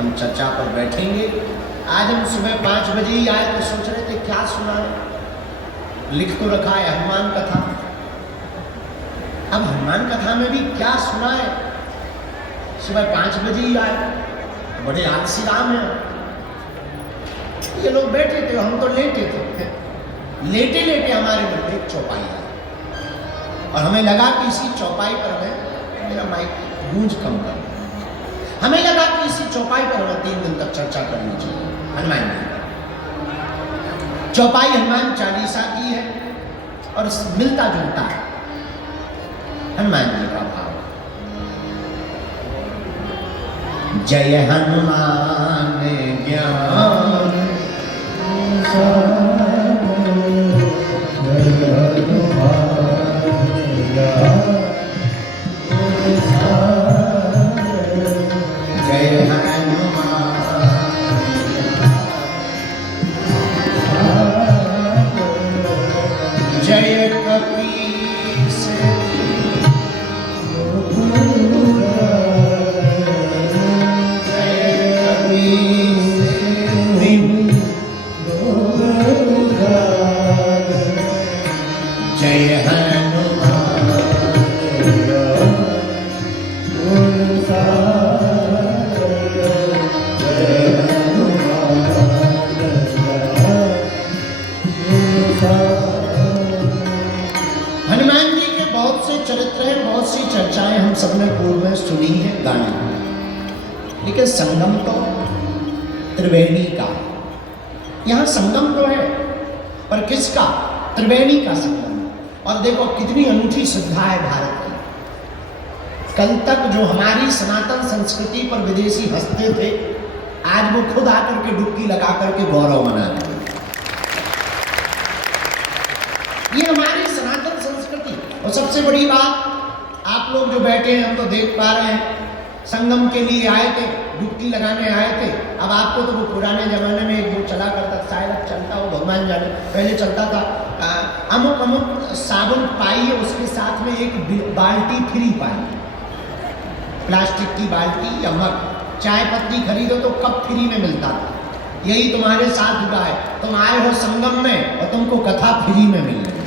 हम चर्चा पर बैठेंगे। आज हम सुबह 5 बजे ही आए तो सोच रहे थे क्या सुनाएं। लिख तो रखा है हनुमान कथा, अब हनुमान कथा में भी क्या सुनाए। सुबह 5 बजे ही आए, बड़े आलसी राम हैं। ये लोग बैठे थे, हम तो लेटे थे। लेटे लेटे हमारे मन में एक चौपाई आई और हमें लगा कि इसी चौपाई पर हमें, मेरा माइक गूंज कम कर, हमें लगा कि इसी चौपाई पर हमें 3 दिन तक चर्चा करनी चाहिए हनुमान जी। चौपाई हनुमान चालीसा की है और मिलता जुलता है हनुमान जी का भाव। जय हनुमान ज्ञान संगम तो त्रिवेणी का, यहां संगम तो है पर किसका? त्रिवेणी का संगम। और देखो कितनी अनूठी श्रद्धा है भारत की। कल तक जो हमारी सनातन संस्कृति पर विदेशी हंसते थे, आज वो खुद आकर के डुबकी लगा करके गौरव मना रहे हैं। ये हमारी सनातन संस्कृति। और सबसे बड़ी बात, आप लोग जो बैठे हैं हम तो देख पा रहे हैं, संगम के लिए आए थे, डुबकी लगाने आए थे। अब आपको तो वो पुराने जमाने में एक वो चला करता, शायद अब चलता हो भगवान जाने, पहले चलता था अमुक अमुक साबुन पाई है, उसके साथ में एक बाल्टी फ्री पाई, प्लास्टिक की बाल्टी या मग। चाय पत्ती खरीदो तो कप फ्री में मिलता था। यही तुम्हारे साथ हुआ है, तुम आए हो संगम में और तुमको कथा फ्री में मिल रही।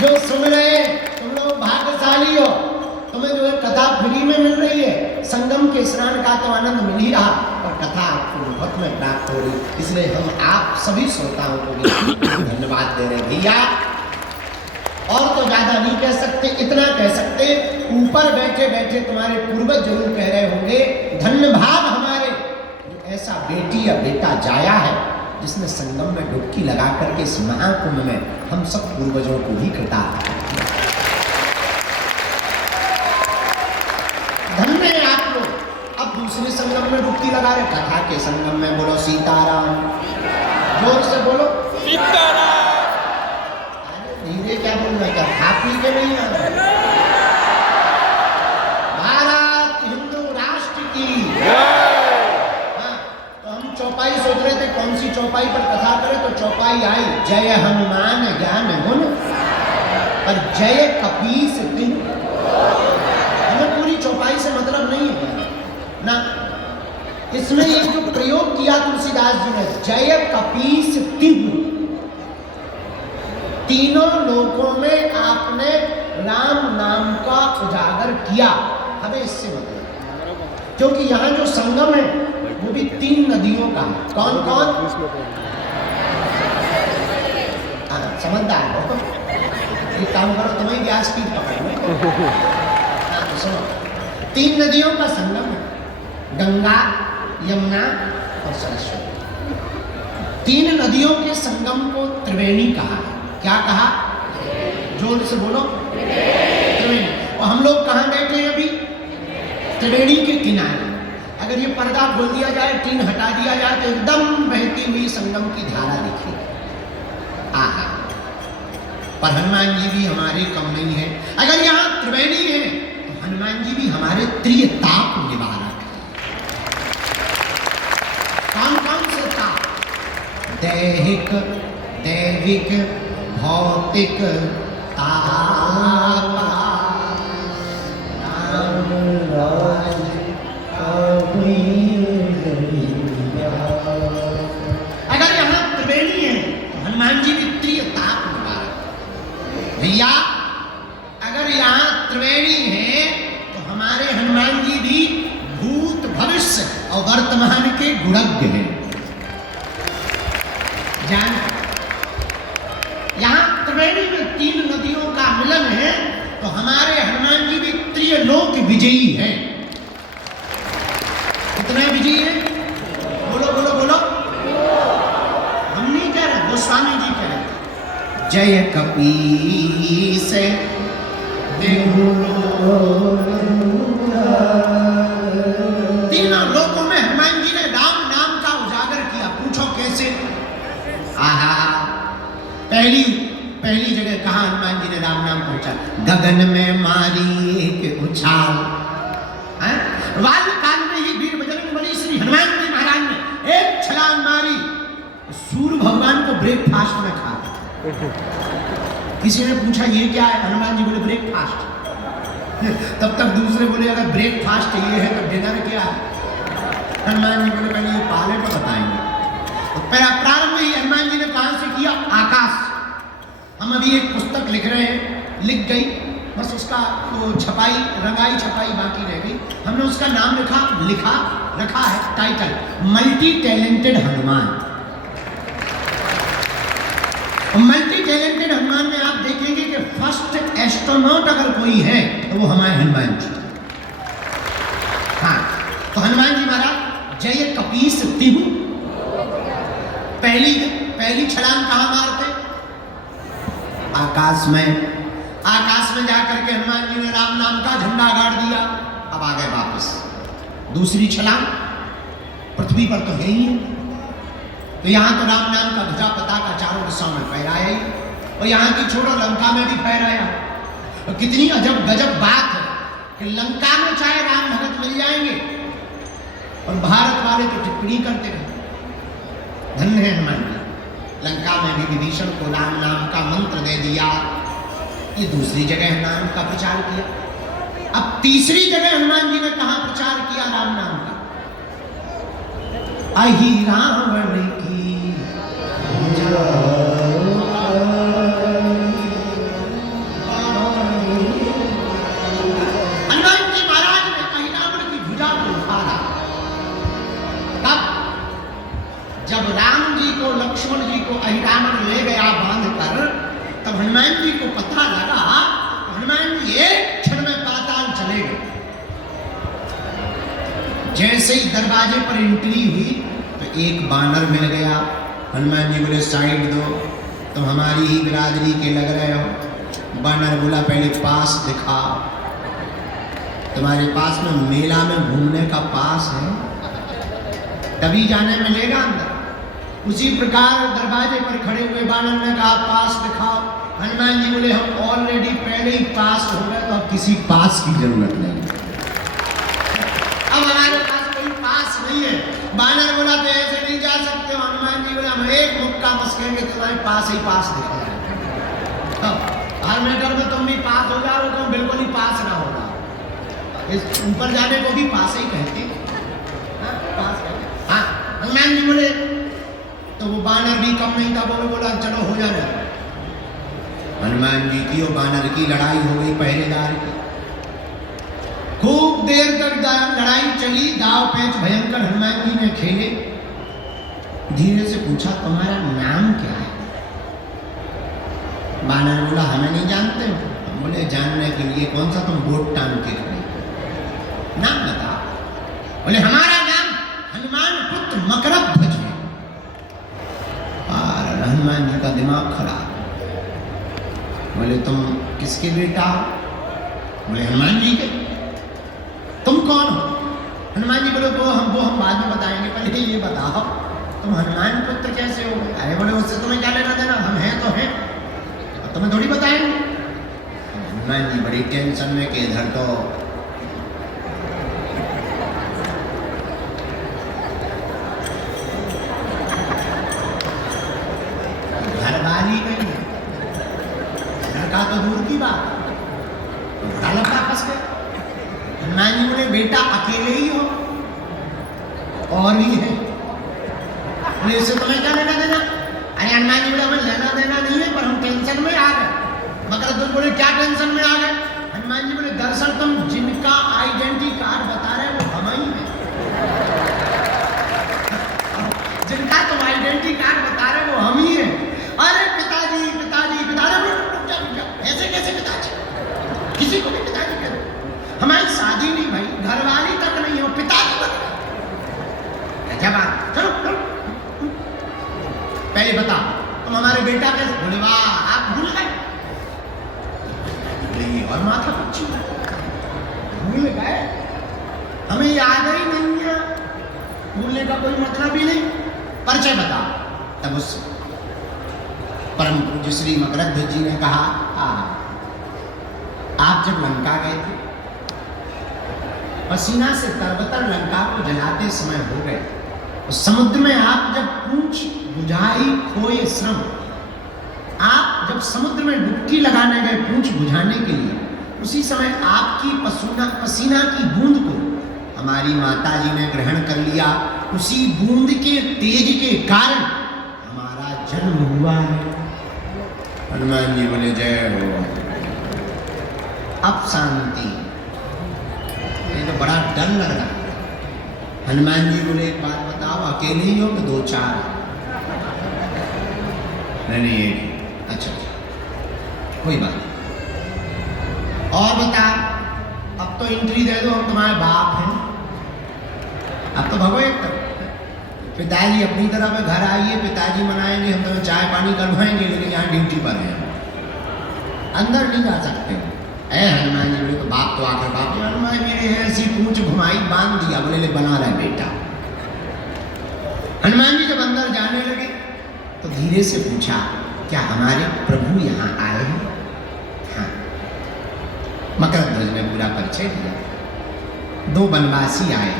जो सुन रहे तुम लोग भाग्यशाली हो, तुम्हें जो है कथा फ्री में मिल रही है। संगम के स्नान का तो आनंद मिल ही रहा और कथा आपको मुफ्त में प्राप्त हो रही। इसलिए हम आप सभी श्रोताओं को भी धन्यवाद दे रहे भैया। और तो ज्यादा नहीं कह सकते, इतना कह सकते, ऊपर बैठे बैठे तुम्हारे पूर्वज जरूर कह रहे होंगे, धन्य भाग हमारे जो ऐसा बेटी या बेटा जाया है जिसने संगम में डुबकी लगा करके इस महाकुंभ में हम सब पूर्वजों को भी कृतार्थ। धन्य है आप लोग। अब दूसरे संगम में डुबकी लगा रहे, कथा के संगम में बोलो सीताराम, जोर से बोलो सीताराम। अरे धीरे क्या बोल रहे, क्या खा पी के नहीं आ रहे? भारत हिंदू राष्ट्र की। हाँ, तो हम चौपाई सोच रहे थे कौन सी चौपाई पर कथा करें, तो चौपाई आई जय हनुमान ज्ञान गुण और जय कपीस तिन्ह। चौपाई से मतलब नहीं है ना, इसमें एक जो प्रयोग किया तुलसीदास जी ने, जय कपीस तिन्ह, तीनों लोकों में आपने राम नाम का उजागर किया। हमें इससे मतलब, क्योंकि यहाँ जो संगम है वो भी 3 नदियों का है। कौन कौन? समझदार हो, एक काम करो, तुम्हें गैस स्पीड पकड़ना। सुनो, 3 नदियों का संगम है, गंगा, यमुना और सरस्वती। 3 नदियों के संगम को त्रिवेणी कहा। क्या कहा? जोर से बोलो त्रिवेणी। और हम लोग कहाँ बैठे हैं अभी? त्रिवेणी के किनारे। अगर ये पर्दा खोल दिया जाए, टीन हटा दिया जाए, तो एकदम बहती हुई संगम की धारा दिखेगी। आहा, पर हनुमान जी भी हमारे कम नहीं है। अगर यहाँ त्रिवेणी है, हनुमान जी भी हमारे त्रिताप निवारक है। कौन कौन से ताप? दैहिक, दैविक, भौतिक ताप। राम अगर यहाँ त्रिवेणी है तो हनुमान जी भी त्रिताप निवारक। भैया अगर यहाँ त्रिवेणी है तो हमारे हनुमान जी भी भूत भविष्य और वर्तमान के गुणज्ञ हैं। जान यहाँ त्रिवेणी में 3 नदियों का मिलन है तो हमारे हनुमान जी भी त्रिलोक विजयी हैं। कितने विजयी हैं? बोलो बोलो बोलो। हम नहीं कह रहे, गोस्वामी जी कह रहे। जय कपीस तीनों लोकों में हनुमान जी ने राम नाम का उजागर किया। पूछो कैसे? आहा, पहली जगह कहा हनुमान जी ने राम नाम पहुंचा? गगन में मारी एक उछाल। काल में ही वीर बजरंग बली श्री हनुमान जी महाराज ने एक छलांग मारी, सूर्य भगवान को ब्रेकफास्ट में खा। किसी ने पूछा ये क्या है? हनुमान जी बोले ब्रेकफास्ट। तब तक दूसरे बोले अगर ब्रेकफास्ट ये है तो डिनर क्या है? हनुमान जी बोले पहले ये पाले तो बताएंगे। तो प्रारंभ ही हनुमान जी ने कहां से किया? आकाश। हम अभी एक पुस्तक लिख रहे हैं, लिख गई, बस उसका तो छपाई, रंगाई छपाई बाकी रह गई। हमने उसका नाम रखा है title, multi talented Hanuman. Multi talented Hanuman में आप देखेंगे कि फर्स्ट एस्ट्रोनॉट अगर कोई है तो वो हमारे हनुमान जी। हाँ, तो हनुमान जी महाराज जय कपीस तिहु। पहली छलांग कहां मारते? आकाश में जाकर के हनुमान जी ने राम नाम का झंडा गाड़ दिया। अब आ गए वापस। दूसरी छलांग पृथ्वी पर तो है ही है, तो यहां तो राम नाम का ध्वजा पताका चारों दिशाओं में फहराया ही, और यहां की छोड़ो लंका में भी फहराया। तो कितनी अजब गजब बात है कि लंका में चाहे राम भगत मिल जाएंगे और भारत वाले तो टिप्पणी करते हैं। धन्य है हनुमान जी। लंका में भी विभीषण को राम नाम का मंत्र दे दिया। ये दूसरी जगह नाम का प्रचार किया। अब तीसरी जगह हनुमान जी ने कहां प्रचार किया राम नाम का? अहि रावण की हनुमान जी महाराज ने अहि रावण की भुजा को उखाड़ा। तब जब राम जी को, लक्ष्मण जी को अहि रावण ले गया बांध कर, तब हनुमान जी को पता लगा, हनुमान जी एक क्षण में पाताल चले गए। जैसे ही दरवाजे पर एंट्री हुई तो एक बानर मिल गया। हनुमान जी बोले साइड दो, तुम हमारी ही बिरादरी के लग रहे हो। बानर बोला पहले पास दिखा, तुम्हारे पास में मेला में घूमने का पास है, तभी जाने मिलेगा अंदर। उसी प्रकार दरवाजे पर खड़े हुए बानर ने कहा पास दिखाओ। हनुमान जी बोले हम ऑलरेडी पहले ही पास हो गए, तो अब किसी पास की जरूरत नहीं, अब हमारे पास कोई पास नहीं है। बानर बोला तो ऐसे नहीं जा सकते हो। हनुमान जी बोले हम एक मुक्का मस्केंगे, तुम्हारे पास ही पास दिखाया। हर मैटर में तुम भी पास हो जाओ, तुम बिल्कुल ही पास ना होगा। इस ऊपर जाने को भी पास ही कहते हैं। हाँ, हनुमान जी बोले तो वो बानर भी कम नहीं था, वो बोला चलो हो जाना। हनुमान जी की और बानर की लड़ाई हो गई पहरेदार की। खूब देर तक लड़ाई चली, दाव पेच भयंकर हनुमान जी ने खेले। धीरे से पूछा तुम्हारा नाम क्या है? बानर बोला हमें नहीं जानते हो। हम बोले जानने के लिए कौन सा तुम बोट टांग के खड़े, नाम बता। बोले हमारा नाम हनुमान पुत्र मकरध्वज है। और हनुमान जी का दिमाग खराब। बोले तुम किसके बेटा हो? बोले हनुमान जी के। तुम कौन हो? हनुमान जी बोले वो हम बाद में बताएंगे, पहले ये बताओ तुम हनुमान पुत्र कैसे हो? अरे बोले उससे तुम्हें क्या लेना देना, हम हैं तो हैं, अब तुम्हें थोड़ी बताएंगे। हनुमान जी बड़ी टेंशन में कि इधर तो घरवाली नहीं है, लड़का तो दूर की बात, लड़का फंस गया। हनुमान जी बोले बेटा अकेले ही हो? और ही है। बोले इससे तुम्हें क्या लेना देना? अरे हनुमान जी बोले हमें लेना देना नहीं है, पर हम टेंशन में आ गए। मकरध्वज बोले क्या टेंशन में आ गए? हनुमान जी बोले दरअसल तुम जिनका आइडेंटिटी कार्ड बता रहे हो वो हम ही हैं। जिनका तुम आइडेंटिटी कार्ड बता रहे हो वो हम ही हैं। अरे पिताजी पिताजी पिताजी, ऐसे कैसे पिताजी? किसी को भी पिताजी कह दो। हमारी शादी नहीं भाई, घरवाली तक नहीं हो, पिताजी बन गए। क्या बात? चलो चलो पहले बता तुम हमारे बेटा कैसे? बोले वाह आप भूल गए। और माथा पच्ची भूल गए, हमें याद ही नहीं है। भूलने का कोई मतलब ही नहीं। परिचय बता। तब उस परम पूज्य श्री मकरध्वज जी ने कहा आप जब लंका गए थे, पसीना से तरबतर लंका को जलाते समय हो गए, तो समुद्र में आप जब पूंछ बुझाई खोए श्रम, आप जब समुद्र में डुबकी लगाने गए पूंछ बुझाने के लिए, उसी समय आपकी पसीना की बूंद को हमारी माता जी ने ग्रहण कर लिया। उसी बूंद के तेज के कारण हमारा जन्म हुआ है। हनुमान जी बोले जय हो। अब शांति। ये तो बड़ा डर लग रहा है। हनुमान जी बोले एक बात बताओ, अकेले ही हो कि दो चार? नहीं अच्छा कोई बात नहीं। और बता, अब तो एंट्री दे दो, हम तुम्हारे बाप हैं। अब तो भगो एक तरफ। पिताजी अपनी तरफ है, घर आइए, पिताजी मनाएंगे, हम तुम्हें चाय पानी करवाएंगे, लेकिन यहाँ ड्यूटी पर हैं, अंदर नहीं जा सकते। ऐ हनुमान जी बोले तो बाप तो आकर बाप जी हनुमान मेरे ऐसी पूंछ घुमाई बांध दिया। बोले ले बना रहा बेटा। हनुमान जी जब अंदर जाने लगे तो धीरे से पूछा क्या हमारे प्रभु यहाँ आए हैं? हाँ। मकरध्वज ने पूरा परिचय दिया। दो बनवासी आए,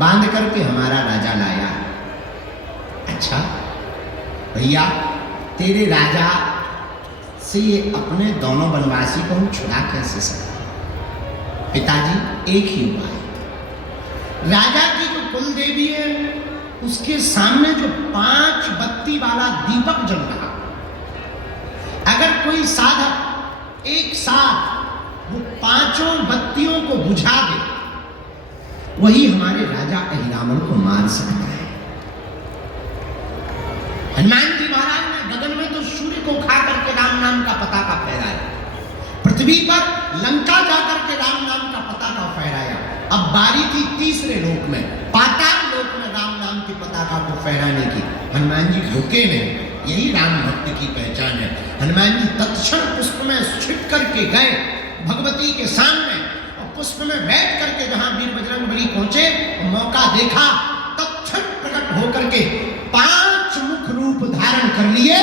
बांध करके हमारा राजा लाया। अच्छा भैया तेरे राजा से ये अपने दोनों बनवासी को हम छुड़ा कैसे सकते? पिताजी एक ही उपाय। राजा की जो कुल देवी है उसके सामने जो 5 बत्ती वाला दीपक जल रहा, अगर कोई साधक एक साथ वो 5 बत्तियों को बुझा दे, वही हमारे राजा अहिरावण को मार सकता है। हनुमान जी महाराज ने गगन में तो सूर्य को खा करके राम नाम का पताका फहराया, पृथ्वी पर लंका जाकर के राम नाम का पताका फहराया। अब बारी थी तीसरे लोक में, पाताल लोक में राम नाम के पताका को फहराने की। हनुमान जी रुके नहीं, यही राम भक्ति की पहचान है। हनुमान जी तत्क्षण पुष्प में छिप करके गए भगवती के सामने, और पुष्प में बैठ करके जहां वीर बजरंगबली पहुंचे, मौका देखा, तत्क्षण प्रकट होकर के 5 मुख रूप धारण कर लिए,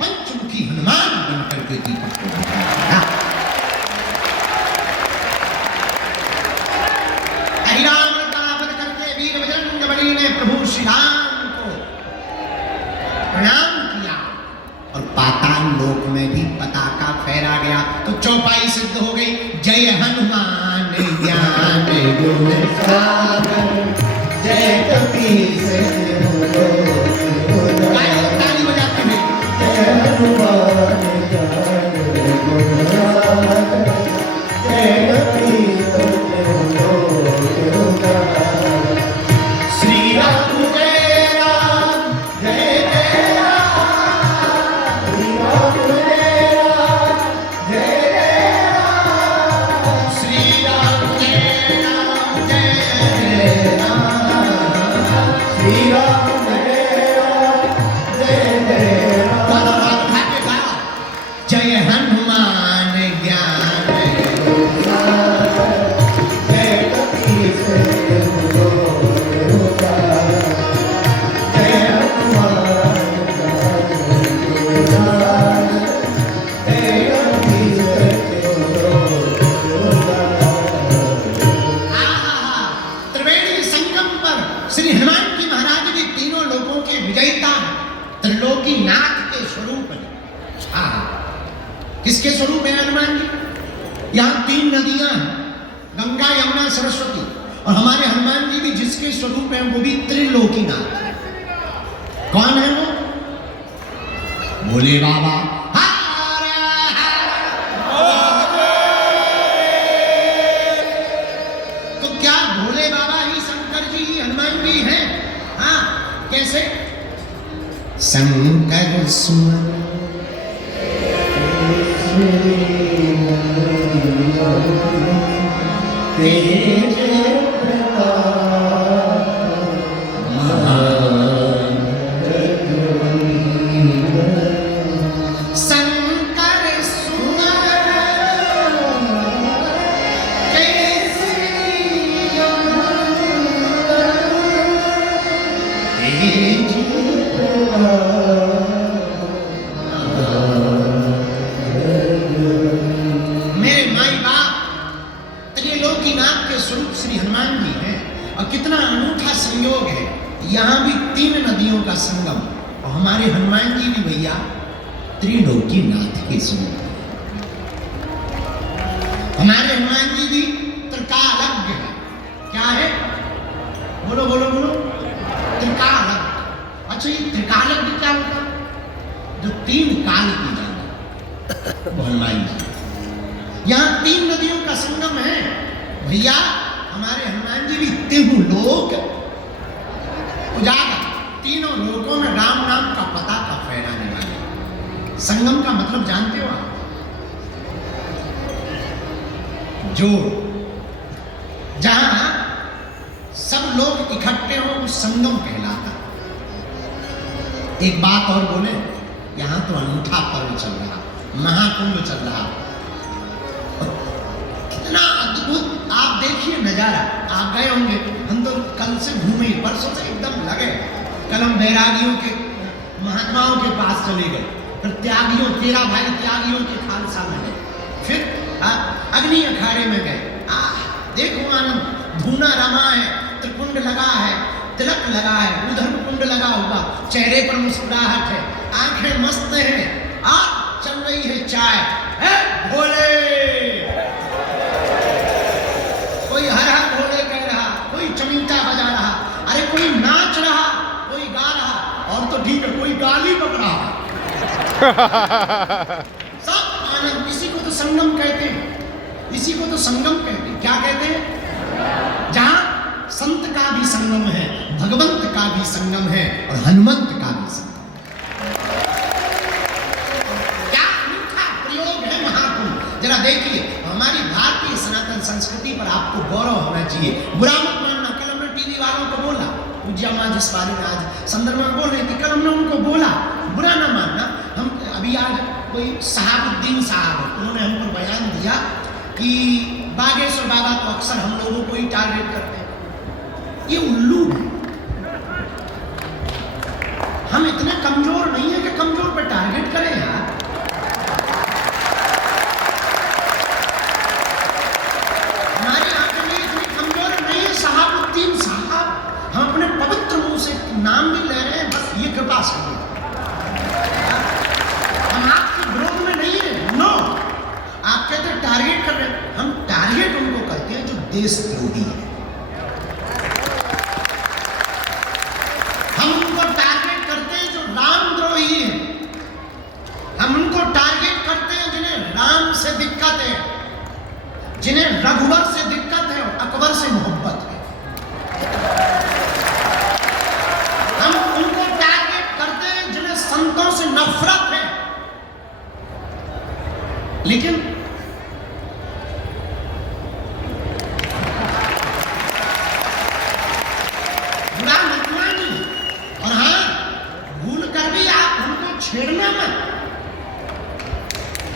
पंचमुखी हनुमान बन करके दीपक को बुझाया। अहिरावण का वध करके वीर बजरंगबली ने प्रभु श्री राम को प्रणाम किया, और पाताल लोक में भी पताका फहरा गया। तो चौपाई सिद्ध हो गई। जय हनुमान ज्ञान गुण सागर, जय कपीस ताली बजाते हैं। जय हनुमान ज्ञान गुण सागर, जय कपीस श्री राम जय राम जय जय राम, श्री राम जय राम जय जय राम, श्री राम जय राम जय राम, श्री राम जय राम जय जय राम। जय हनुमान ज्ञान गुण सागर, जय कपीस किसके स्वरूप है हनुमान जी? यहाँ 3 नदियां हैं, गंगा यमुना सरस्वती, और हमारे हनुमान जी भी जिसके स्वरूप हैं वो भी त्रिलोकीनाथ। कौन है वो? भोले बाबा। तो क्या भोले बाबा ही शंकर जी ही हनुमान जी हैं? हाँ, कैसे? शंकर सुमन तेज कितना अनूठा संयोग है। यहां भी 3 नदियों का संगम, और हमारे हनुमान जी भी भैया त्रिलोकीनाथ के स्वरूप है। हमारे हनुमान जी भी त्रिकालज्ञ है। क्या है? बोलो बोलो बोलो। त्रिकालज्ञ। अच्छा, ये त्रिकालज्ञ क्या होता है? जो 3 काल की जाने हनुमान जी। यहां 3 नदियों का संगम है भैया। हमारे हनुमान जी भी तीनों लोक उजागर, तीनों लोकों में राम नाम का पता का फैलाने वाले। संगम का मतलब जानते हो आप? जोड़। जहां सब लोग इकट्ठे हो उस संगम कहलाता। एक बात और बोले, यहां तो अनूठा पर्व चल रहा, महाकुंभ चल रहा। कितना अद्भुत आप देखिए नजारा। आप गए होंगे, हम तो कल से घूमे, परसों से एकदम लगे। कल हम बैरागियों के महात्माओं के पास चले गए, फिर त्यागियों 13 भाई त्यागियों के खालसा में गए, फिर अग्नि अखाड़े में गए। देखो आनंद, धूना रमा है, त्रिकुंड लगा है, तिलक लगा है, उधर कुंड लगा हुआ, चेहरे पर मुस्कुराहट है, आंखें मस्त हैं, चल रही है चाय। भोले, कोई हर हर भोले कह रहा, कोई चमीटा बजा रहा, अरे कोई नाच रहा, कोई गा रहा, और तो ठीक है कोई गाली बक रहा। सब आनंद। इसी को तो संगम कहते हैं, इसी को तो संगम कहते हैं। क्या कहते हैं? जहां संत का भी संगम है, भगवंत का भी संगम है, और हनुमंत का भी संगम। क्या अनूठा प्रयोग है महाकुंभ। जरा देखिए, हमारी भारतीय सनातन संस्कृति पर आपको गौरव होना चाहिए। बुरा मत मानना। कल हमने टीवी वालों को बोला, पूज्य मां जिस बारे में आज संदर्भ में बोल रही थी, कल हमने उनको बोला, बुरा ना मानना। हम अभी आज कोई साहबुद्दीन साहब, उन्होंने हम पर बयान दिया कि बागेश्वर बाबा तो अक्सर हम लोगों को ही टारगेट करते हैं। ये उल्लू है। हम इतने कमजोर नहीं है कि कमजोर पर टारगेट करें यार। हमारे आंखें में इतनी कमजोर नहीं है साहबुद्दीन साहब। हम अपने पवित्र मुंह से नाम भी ले रहे हैं, बस ये कृपा से। हम आपके विरोध में नहीं है, नो। आप कहते हैं टारगेट कर रहे हैं, हम टारगेट उनको करते हैं जो देशद्रोही है। हम उनको टारगेट करते हैं जो रामद्रोही है। हम उनको टारगेट करते हैं जिन्हें राम से दिक्कत है, जिन्हें रघुवर से दिक्कत है और अकबर से मोहब्बत है। हम उनको टारगेट करते हैं जिन्हें संतों से नफरत है। लेकिन बुरा मत मानिए, और हाँ, भूल कर भी आप हमको छेड़ना मत,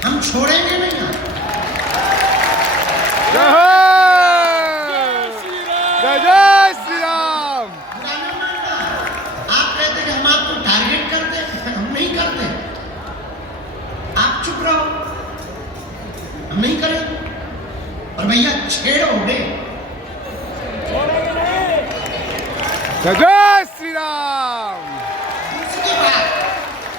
हम छोड़ेंगे नहीं। जय श्री राम। बुरा ना मानना। आप कहते कि हम आपको टारगेट करते हैं, हम नहीं करते। आप चुप रहो, हम नहीं करें। और भैया छेड़ोगे, जय श्री राम। उसके बाद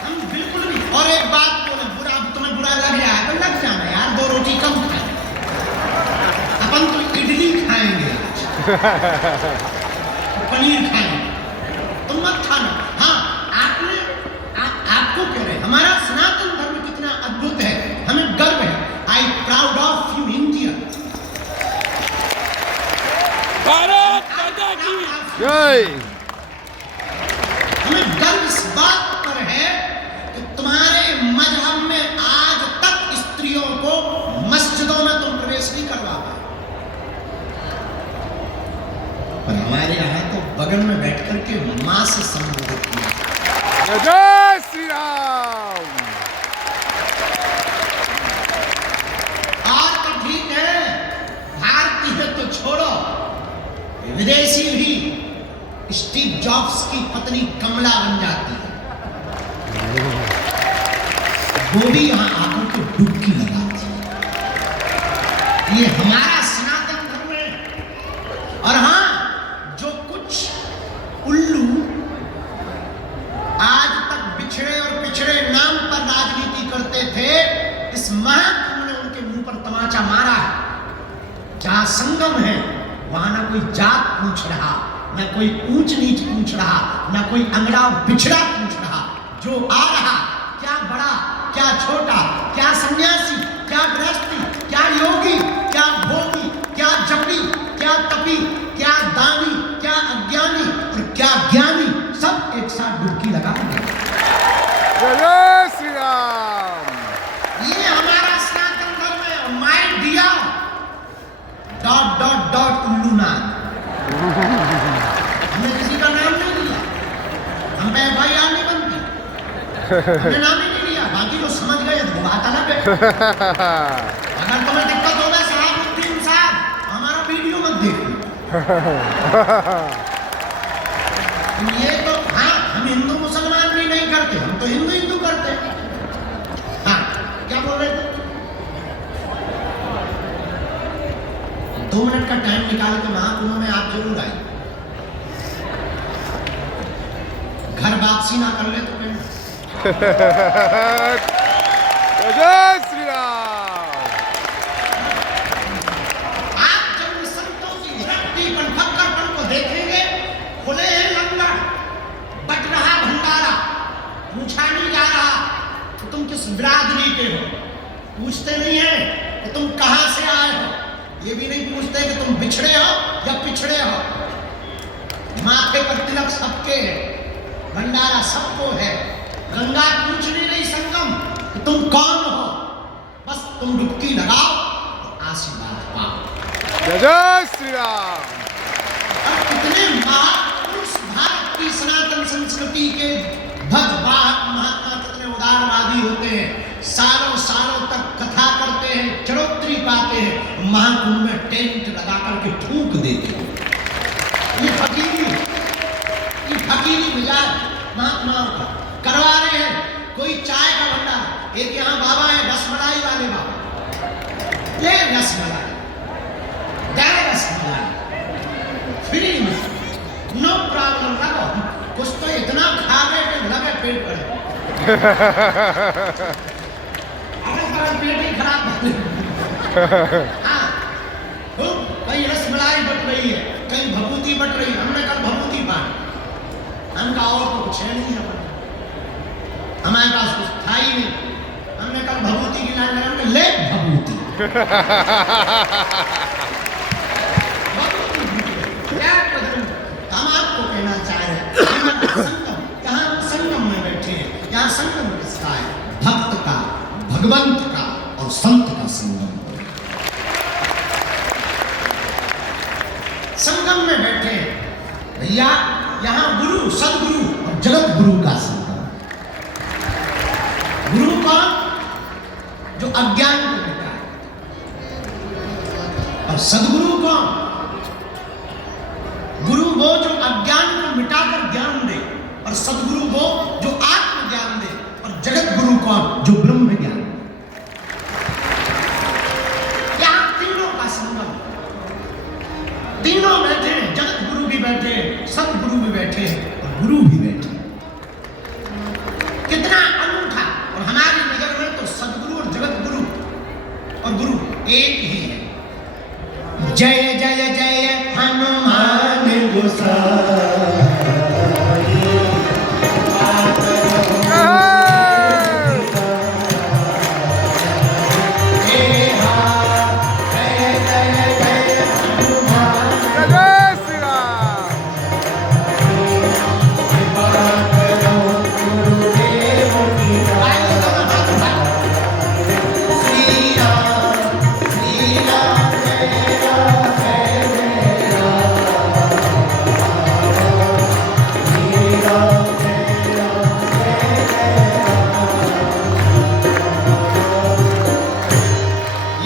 हम बिल्कुल भी। और एक बात बोले, बुरा तुम्हें बुरा लग रहा है तो लग जाना यार, 2 रोटी कम खाए, अपन तो इडली खाएंगे आज। पनीर खाएंगे, तुम मत खाना। हाँ, आपको कह रहे हैं हमारा सनातन धर्म कितना अद्भुत है, हमें गर्व है। I proud of you India. Bharat माता की जय। हमें गर्व इस बात पर है कि तुम्हारे मजहब में आज तक स्त्रियों को मस्जिदों में तुम प्रवेश नहीं करवा पाए, पर हमारे यहाँ तो बगल में बैठ करके मां से संबोधित किया। जय श्री राम। और तो ठीक है, भारतीय तो छोड़ो, विदेशी भी स्टीव जॉब्स की पत्नी कमला बन जाती है, वो भी यहां आकर के डुबकी लगाती है। ये हमारा सनातन धर्म है। और हां, जो कुछ उल्लू आज तक बिछड़े और पिछड़े नाम पर राजनीति करते थे, इस महाकुंभ ने उनके मुंह पर तमाचा मारा है। जहां संगम है वहां ना कोई जात पूछ रहा, ना कोई ऊंच नीच पूछ रहा, ना कोई अंगड़ा बिछड़ा पूछ रहा। जो आ रहा, क्या बड़ा क्या छोटा, क्या सन्यासी क्या गृहस्थी, क्या योगी क्या भोगी, क्या जपी क्या तपी, क्या दानी क्या अज्ञानी और क्या ज्ञानी, सब एक साथ डुबकी लगाएंगे। जय श्री राम। ये हमारा सनातन धर्म है। My dear dot dot dot उल्लूनाथ, हमने किसी का नाम नहीं लिया, हम पे FIR नहीं बनती, हमने नाम ही नहीं लिया। बाकी जो समझ गए वो बात अलग है। अगर तुम्हें दिक्कत होगा शहाबुद्दीन साहब, हमारा वीडियो मत देखना। ये तो हाँ, हम हिंदू मुसलमान भी नहीं करते, हम तो हिंदू हिंदू करते। हाँ, क्या बोल रहे थे? 2 मिनट का टाइम निकाल के महाकुंभ में आप जरूर आए। घर वापसी ना कर ले तो फिर जय श्री राम। आप जब इन संतों की भक्ति बनफक्करपन को देखेंगे, खुले हैं लंगर, बट रहा भंडारा, पूछा नहीं जा रहा कि तुम किस बिरादरी के हो, पूछते नहीं है कि तुम कहां से आए हो, ये भी नहीं पूछते कि तुम बिछड़े हो या पिछड़े हो। माथे पर तिलक सबके है, भंडारा सबको है। गंगा पूछ नहीं संगम कि तुम कौन हो, बस तुम डुबकी लगाओ और आशीर्वाद पाओ। जय श्री राम। और कितने महापुरुष भारत की सनातन संस्कृति के भगवान महात्मा कितने उदारवादी होते हैं, सालों सालों तक कथा करते हैं, चरोत्री पाते हैं, महाकुंभ में टेंट लगा करके फूंक देते हैं। ये फकीरी मिजाज महात्माओं का करवा रहे हैं। कोई चाय का भंडार, एक यहाँ बाबा है रसमलाई वाले बाबा, ले रसमलाई, दे रसमलाई फ्री में, नो प्रॉब्लम, लगो। कुछ तो इतना खा गए कि लगे पेट पर। अगर पेट ही खराब हो हाँ, कहीं रसमलाई बट रही है, कहीं भभूति बट रही है। हमने कल भभूति बांटी, हमका और तो कुछ है नहीं है, हमारे पास कुछ था ही नहीं। हमने कल भभूति की लाइन लगा, ले भभूति। हम आपको कहना चाह रहे हैं, संगम, यहाँ संगम में बैठे हैं। यहाँ संगम किसका है? भक्त का, भगवंत का और संत का संगम। संगम में बैठे हैं भैया, यहाँ गुरु सदगुरु और जगत गुरु का संगम। गुरु कौन? जो अज्ञान को मिटाए। और सदगुरु कौन? गुरु वो जो अज्ञान को मिटाकर ज्ञान दे, और सदगुरु वो जो आत्म ज्ञान दे, और जगत गुरु कौन? जो ब्रह्म ज्ञान। यहां तीनों का संगम, तीनों बैठे हैं, जगत गुरु भी बैठे हैं, सदगुरु भी बैठे हैं और गुरु भी बैठे हैं। कितना अनूठा। और हमारी नजर में तो सदगुरु और जगत गुरु और गुरु एक ही है। जय जय जय हनुमान। जय श्री राम।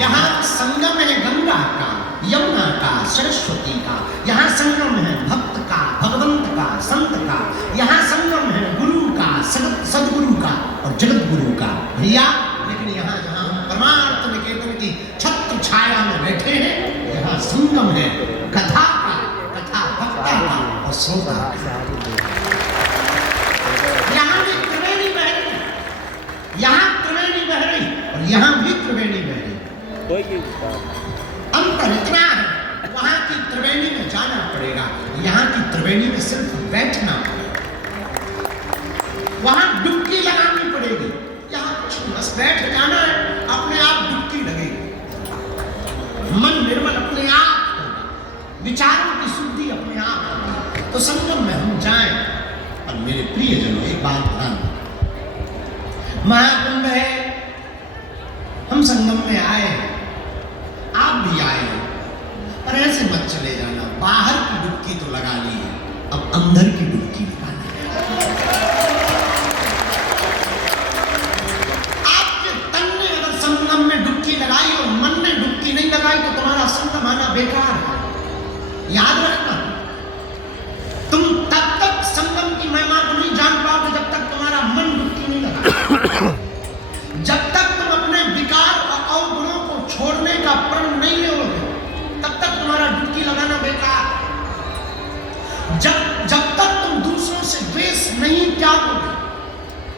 यहाँ संगम है गंगा का, यमुना का, सरस्वती का। यहाँ संगम है भक्त का, भगवंत का, संत का। यहाँ संगम है गुरु का, सदगुरु का और जगत गुरु का। भैया लेकिन यहाँ जहाँ हम परमार्थ निकेतन की छत्र छाया में बैठे हैं, यहाँ संगम है कथा का, कथा भक्ता का और श्रोता का। यहाँ भी त्रिवेणी बह रही, यहाँ त्रिवेणी बह रही और यहाँ भी त्रिवेणी बह रही। अंतर इतना है, वहां की त्रिवेणी में जाना पड़ेगा, यहाँ की त्रिवेणी में सिर्फ बैठना पड़ेगा। वहां डुबकी लगानी पड़ेगी, यहाँ कुछ बस बैठ जाना है, अपने आप डुबकी लगेगी। मन निर्मल अपने आप होगा, विचारों की शुद्धि अपने आप होगी। तो संगम में हम जाएं। और मेरे प्रियजनों एक बात ध्यान, महाकुंभ है, हम संगम में आए, आप भी आए हैं, पर ऐसे मत चले जाना। बाहर की डुबकी तो लगा ली है, अब अंदर की डुबकी लगानी है। आपके तन ने अगर संगम में डुबकी लगाई और मन ने डुबकी नहीं लगाई तो तुम्हारा संगम आना बेकार है। याद रखना, तुम तब तक संगम की महिमा को नहीं जान पाओगे जब तक तुम्हारा मन डुबकी नहीं लगा। जब तक तुम अपने विकार और अवगुणों को छोड़ने का प्रण नहीं लोगे, तब तक तुम्हारा डुबकी लगाना बेकार। जब तक तुम दूसरों से द्वेष नहीं त्यागोगे,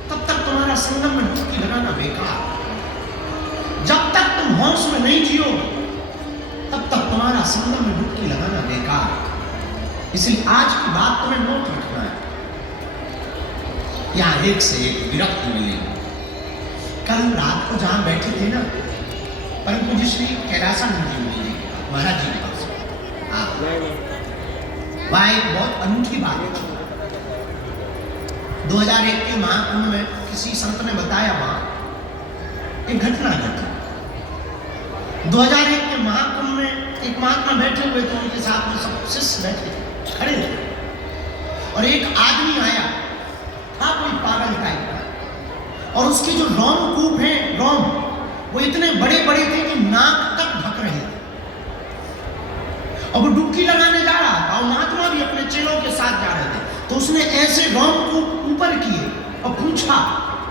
तब तक तुम्हारा संगम में डुबकी लगाना बेकार। जब तक तुम होश में नहीं जियोगे, तब तक तुम्हारा संगम में डुबकी लगाना बेकार। इसलिए आज की बात तुम्हें नोट रखना है। यहाँ एक से एक विरक्ति मिलेगी। कल रात को जहां बैठे थे ना, परम पूज्य श्री कैलासानंद जी मिले महाराज जी के पास। वहां एक बहुत अनूठी बात थी। 2001 के महाकुंभ में किसी संत ने बताया, वहां एक घटना घटी। 2001 के महाकुंभ में एक महात्मा बैठे हुए थे, उनके साथ में सब शिष्य बैठे थे, खड़े थे, और एक आदमी आया था, कोई पागल टाइप का, और उसके जो रोमकूप हैं, रोम वो इतने बड़े बड़े थे कि नाक तक ढक रहे थे। और वो डुबकी लगाने जा रहा था, और महात्मा भी अपने चेलों के साथ जा रहे थे। तो उसने ऐसे रोमकूप ऊपर किए और पूछा,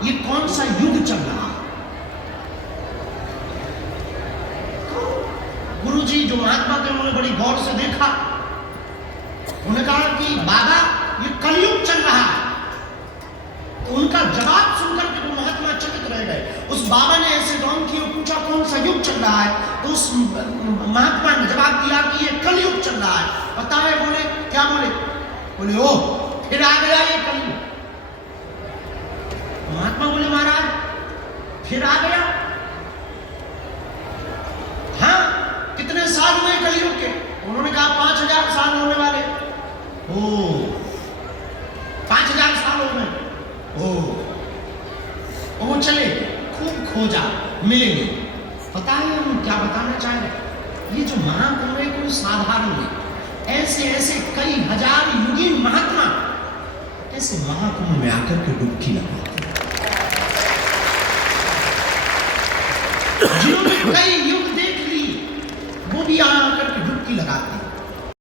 ये कौन सा युग चल रहा है? गुरुजी जो महात्मा थे, उन्होंने बड़ी गौर से देखा। उन्होंने कहा कि बाबा ये कलयुग चल रहा है। तो उनका जवाब सुनकर के वो महात्मा चकित रह गए। उस बाबा ने ऐसे गौर किया, पूछा कौन सा युग चल रहा है? तो उस महात्मा ने जवाब दिया कि ये कलयुग चल रहा है। बताए, बोले क्या? बोले ओ फिर आ गया ये कलयुग। महात्मा बोले महाराज फिर आ गया? हाँ, कितने साल हुए कलयुग के? उन्होंने कहा 5000 साल होने वाले। ओ 5000 साल हो गए। वो चले, खूब खोजा, मिले नहीं। पता है हम क्या बताना चाह रहे? ये जो महाकुंभ है कोई साधारण नहीं। ऐसे ऐसे कई हजार युगी महात्मा ऐसे महाकुंभ में आकर के डुबकी लगाते हैं, जिन्होंने कई युग